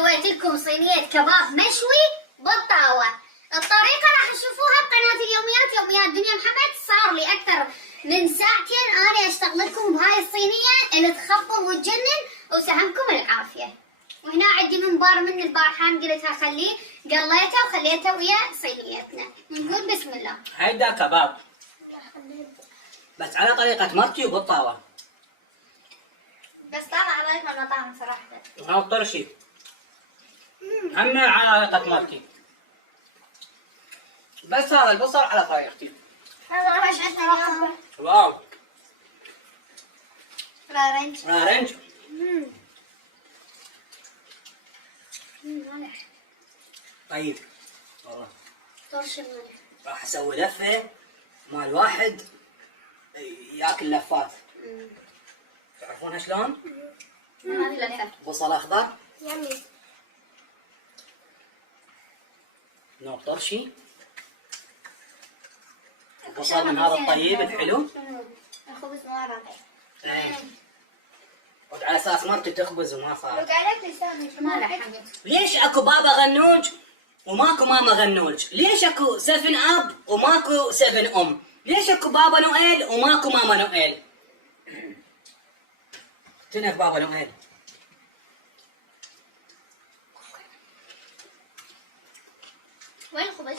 سويت لكم صينية كباب مشوي بالطاوة. الطريقة راح تشوفوها بقناة اليوميات، يوميات دنيا محمد. صار لي أكثر من ساعتين أنا أشتغل لكم بهاي الصينية اللي تخبل وتجنن، وسهمكم العافية. وهنا عندي منبار من البارحان قلتها خليه، قليته وخليته ويا صينيتنا. نقول بسم الله. هيدا كباب بس على طريقة مرتي وبالطاوة. بس طالع على المطاعم صراحة. هاو الطرشي هم على طريقة مرتي، بس هذا البصل على طريقتي. واو رارنج. رارنج. مالح. طيب والله طرش الملح. راح اسوي لفة مال واحد ياكل لفات. تعرفونها شلون؟ ما في لفة. بصل اخضر، يمي. نوع طرشي، بصل من هذا الطيب الحلو. الخبز ما راضي. ايه على اساس مرتي تخبز وما صار. وقالت لي سامي شو مالح حبيبي. ليش اكو بابا غنوج وماكو ماما غنوج؟ ليش اكو 7 اب وماكو 7 ام؟ ليش اكو بابا نويل وماكو ماما نويل؟ تنف بابا نويل. وين الخبز؟